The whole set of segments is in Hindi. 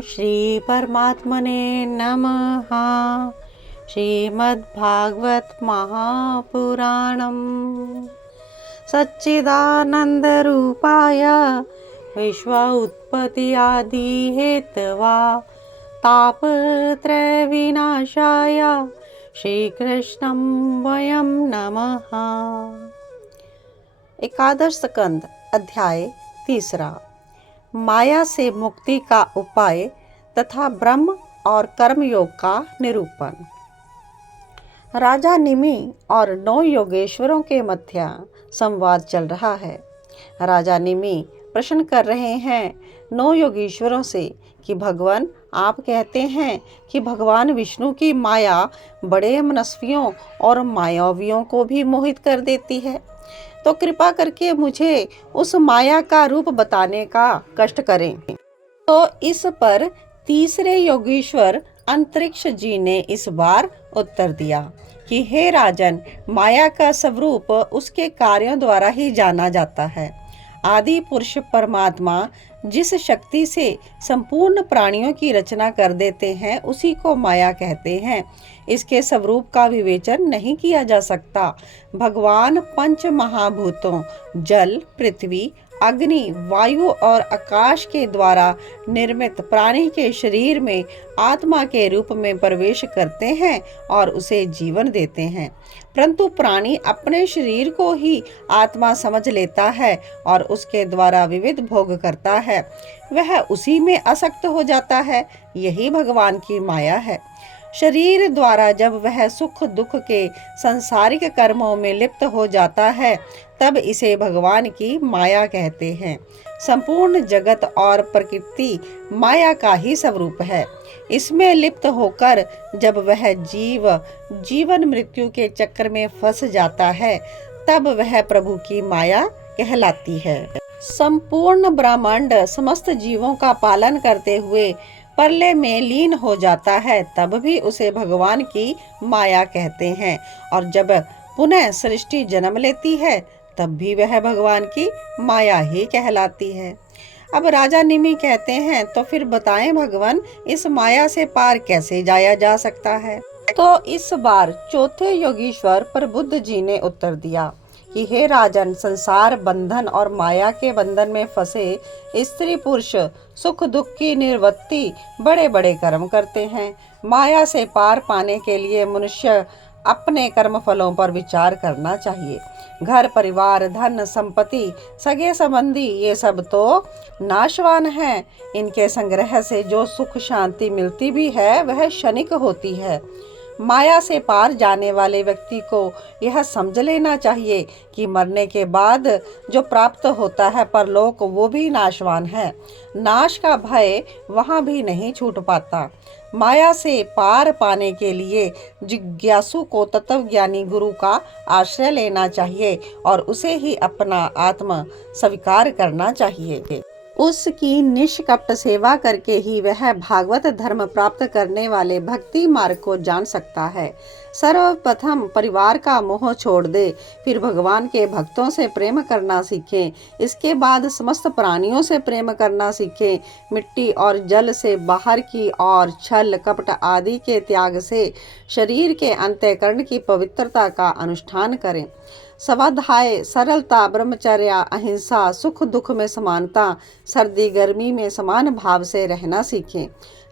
श्री परमात्मने नमः। श्रीमद्भागवत महापुराणम्। सच्चिदानंदरूपाय विश्व उत्पत्ति आदि हेतवा तापत्रय विनाशाय श्रीकृष्णं वयं नमः। एकादश स्कंद अध्याय 3। माया से मुक्ति का उपाय तथा ब्रह्म और कर्मयोग का निरूपण। राजा निमि और 9 योगेश्वरों के मध्य संवाद चल रहा है। राजा निमि प्रश्न कर रहे हैं 9 योगेश्वरों से कि भगवान, आप कहते हैं कि भगवान विष्णु की माया बड़े मनस्वियों और मायावियों को भी मोहित कर देती है, तो कृपा करके मुझे उस माया का रूप बताने का कष्ट करें। तो इस पर तीसरे योगीश्वर अंतरिक्ष जी ने इस बार उत्तर दिया कि हे राजन, माया का स्वरूप उसके कार्यों द्वारा ही जाना जाता है। आदि पुरुष परमात्मा जिस शक्ति से संपूर्ण प्राणियों की रचना कर देते हैं उसी को माया कहते हैं। इसके स्वरूप का विवेचन नहीं किया जा सकता। भगवान पंच महाभूतों जल, पृथ्वी, अग्नि, वायु और आकाश के द्वारा निर्मित प्राणी के शरीर में आत्मा के रूप में प्रवेश करते हैं और उसे जीवन देते हैं, परंतु प्राणी अपने शरीर को ही आत्मा समझ लेता है और उसके द्वारा विविध भोग करता है। वह उसी में आसक्त हो जाता है। यही भगवान की माया है। शरीर द्वारा जब वह सुख दुख के सांसारिक कर्मों में लिप्त हो जाता है तब इसे भगवान की माया कहते हैं। संपूर्ण जगत और प्रकृति माया का ही स्वरूप है। इसमें लिप्त होकर जब वह जीवन मृत्यु के चक्र में फंस जाता है तब वह प्रभु की माया कहलाती है। संपूर्ण ब्रह्मांड समस्त जीवों का पालन करते हुए प्रलय में लीन हो जाता है तब भी उसे भगवान की माया कहते हैं, और जब पुनः सृष्टि जन्म लेती है तब भी वह भगवान की माया ही कहलाती है। अब राजा निमि कहते हैं, तो फिर बताएं भगवान, इस माया से पार कैसे जाया जा सकता है? तो इस बार चौथे योगीश्वर प्रबुद्ध जी ने उत्तर दिया कि हे राजन, संसार बंधन और माया के बंधन में फंसे स्त्री पुरुष सुख दुख की निवृत्ति बड़े बड़े कर्म करते हैं। माया से पार पाने के लिए मनुष्य अपने कर्म फलों पर विचार करना चाहिए। घर परिवार, धन संपत्ति, सगे संबंधी, ये सब तो नाशवान हैं। इनके संग्रह से जो सुख शांति मिलती भी है वह क्षणिक होती है। माया से पार जाने वाले व्यक्ति को यह समझ लेना चाहिए कि मरने के बाद जो प्राप्त होता है परलोक वो भी नाशवान है। नाश का भय वहाँ भी नहीं छूट पाता। माया से पार पाने के लिए जिज्ञासु को तत्वज्ञानी गुरु का आश्रय लेना चाहिए और उसे ही अपना आत्मा स्वीकार करना चाहिए। उसकी निष्कपट सेवा करके ही वह भागवत धर्म प्राप्त करने वाले भक्ति मार्ग को जान सकता है। सर्वप्रथम परिवार का मोह छोड़ दे, फिर भगवान के भक्तों से प्रेम करना सीखें। इसके बाद समस्त प्राणियों से प्रेम करना सीखें। मिट्टी और जल से बाहर की और छल कपट आदि के त्याग से शरीर के अंतःकरण की पवित्रता का अनुष्ठान करें। स्वाध्याय, सरलता, ब्रह्मचर्य, अहिंसा, सुख दुख में समानता, सर्दी गर्मी में समान भाव से रहना सीखें।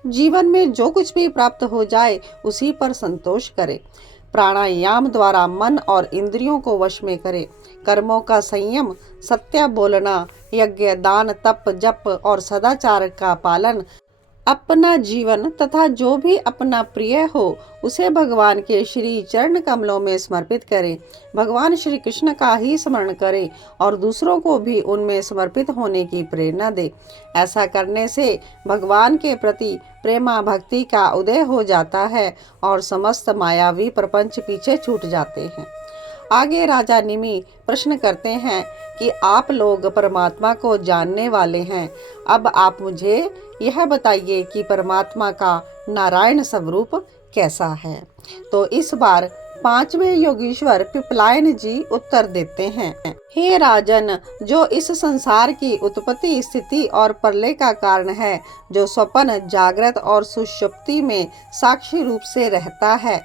जीवन में जो कुछ भी प्राप्त हो जाए उसी पर संतोष करें। प्राणायाम द्वारा मन और इंद्रियों को वश में करें। कर्मों का संयम, सत्य बोलना, यज्ञ, दान, तप, जप और सदाचार का पालन, अपना जीवन तथा जो भी अपना प्रिय हो उसे भगवान के श्री चरण कमलों में समर्पित करें। भगवान श्री कृष्ण का ही स्मरण करें और दूसरों को भी उनमें समर्पित होने की प्रेरणा दे। ऐसा करने से भगवान के प्रति प्रेमा भक्ति का उदय हो जाता है और समस्त मायावी प्रपंच पीछे छूट जाते हैं। आगे राजा निमि प्रश्न करते हैं कि आप लोग परमात्मा को जानने वाले हैं। अब आप मुझे यह बताइए कि परमात्मा का नारायण स्वरूप कैसा है? तो इस बार पांचवें योगीश्वर पिपलायन जी उत्तर देते हैं, हे राजन, जो इस संसार की उत्पत्ति, स्थिति और प्रलय का कारण है, जो स्वप्न, जागृत और सुषुप्ति में साक्षी रूप से रहता है,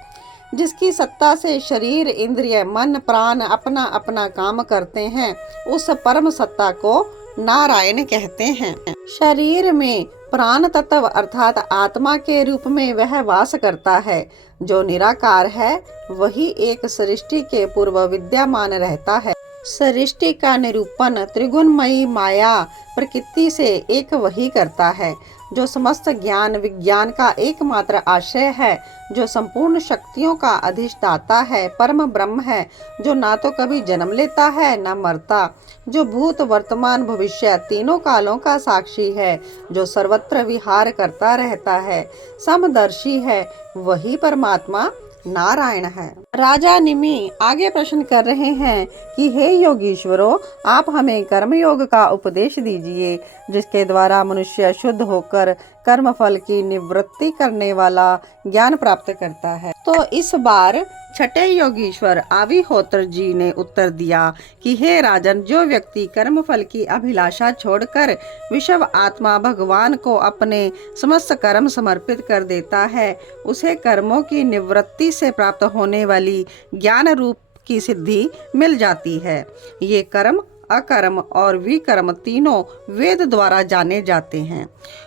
जिसकी सत्ता से शरीर, इंद्रिय, मन, प्राण अपना अपना काम करते हैं, उस परम सत्ता को नारायण कहते हैं। शरीर में प्राण तत्व अर्थात आत्मा के रूप में वह वास करता है। जो निराकार है वही एक सृष्टि के पूर्व विद्यमान रहता है। सृष्टि का निरूपण त्रिगुणमयी माया प्रकृति से एक वही करता है, जो समस्त ज्ञान विज्ञान का एकमात्र आश्रय है, जो संपूर्ण शक्तियों का अधिष्ठाता है, परम ब्रह्म है, जो ना तो कभी जन्म लेता है न मरता, जो भूत वर्तमान भविष्य तीनों कालों का साक्षी है, जो सर्वत्र विहार करता रहता है, समदर्शी है, वही परमात्मा नारायण है। राजा निमि आगे प्रश्न कर रहे हैं कि हे योगीश्वरों, आप हमें कर्मयोग का उपदेश दीजिए, जिसके द्वारा मनुष्य शुद्ध होकर कर्म फल की निवृत्ति करने वाला ज्ञान प्राप्त करता है। तो इस बार छठे योगीश्वर आविहोत्र जी ने उत्तर दिया कि हे राजन, जो व्यक्ति कर्म फल की अभिलाषा छोड़कर विश्व आत्मा भगवान को अपने समस्त कर्म समर्पित कर देता है, उसे कर्मों की निवृत्ति से प्राप्त होने वाली ज्ञान रूप की सिद्धि मिल जाती है। ये कर्म, अकर्म और विकर्म तीनों वेद द्वारा जाने जाते हैं।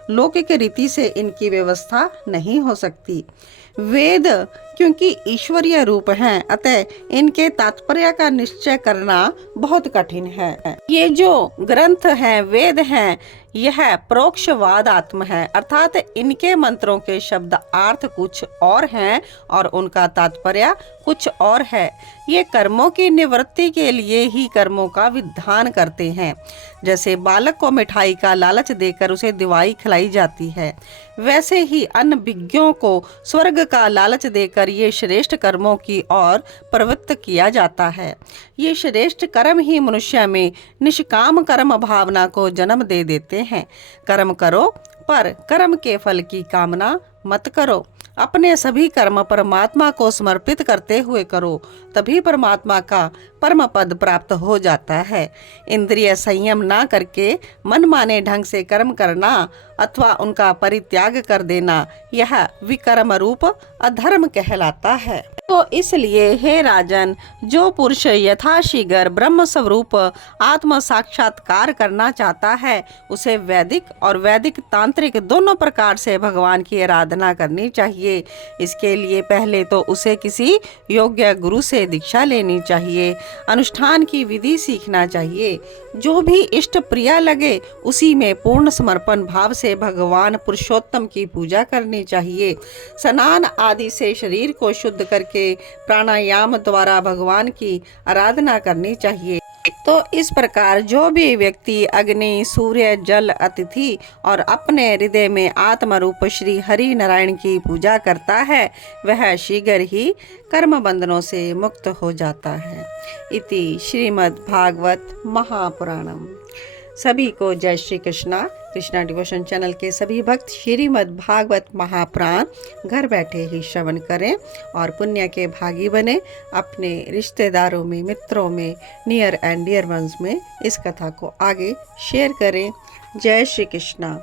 लौकिक रीति से इनकी व्यवस्था नहीं हो सकती। वेद क्योंकि ईश्वरीय रूप हैं, अतः इनके तात्पर्य का निश्चय करना बहुत कठिन है। ये जो ग्रंथ हैं, वेद हैं, यह प्रोक्षवादात्म है, अर्थात इनके मंत्रों के शब्द अर्थ कुछ और हैं और उनका तात्पर्य कुछ और है। ये कर्मों की निवृत्ति के लिए ही कर्मों का विधान करते हैं। जैसे बालक को मिठाई का लालच देकर उसे दवाई खिलाई जाती है, वैसे ही अनभिज्ञों को स्वर्ग का लालच देकर ये श्रेष्ठ कर्मों की ओर प्रवृत्त किया जाता है। ये श्रेष्ठ कर्म ही मनुष्य में निष्काम कर्म भावना को जन्म दे देते हैं। कर्म करो, पर कर्म के फल की कामना मत करो। अपने सभी कर्म परमात्मा को समर्पित करते हुए करो, तभी परमात्मा का परम पद प्राप्त हो जाता है। इंद्रिय संयम ना करके मनमाने ढंग से कर्म करना अथवा उनका परित्याग कर देना, यह विकर्म रूप अधर्म कहलाता है। तो इसलिए हे राजन, जो पुरुष यथाशीघ्र ब्रह्म स्वरूप आत्म साक्षात्कार करना चाहता है, उसे वैदिक और वैदिक तांत्रिक दोनों प्रकार से भगवान की आराधना करनी चाहिए। इसके लिए पहले तो उसे किसी योग्य गुरु से दीक्षा लेनी चाहिए, अनुष्ठान की विधि सीखना चाहिए। जो भी इष्ट प्रिय लगे उसी में पूर्ण समर्पण भाव से भगवान पुरुषोत्तम की पूजा करनी चाहिए। स्नान आदि से शरीर को शुद्ध करके प्राणायाम द्वारा भगवान की आराधना करनी चाहिए। तो इस प्रकार जो भी व्यक्ति अग्नि, सूर्य, जल, अतिथि और अपने हृदय में आत्म रूप श्री हरि नारायण की पूजा करता है, वह शीघ्र ही कर्म बंधनों से मुक्त हो जाता है। इति श्रीमद् भागवत महापुराणम। सभी को जय श्री कृष्णा। कृष्णा डिवोशन चैनल के सभी भक्त श्रीमद् भागवत महापुराण घर बैठे ही श्रवण करें और पुण्य के भागी बने। अपने रिश्तेदारों में, मित्रों में, नियर एंड डियर वंस में इस कथा को आगे शेयर करें। जय श्री कृष्णा।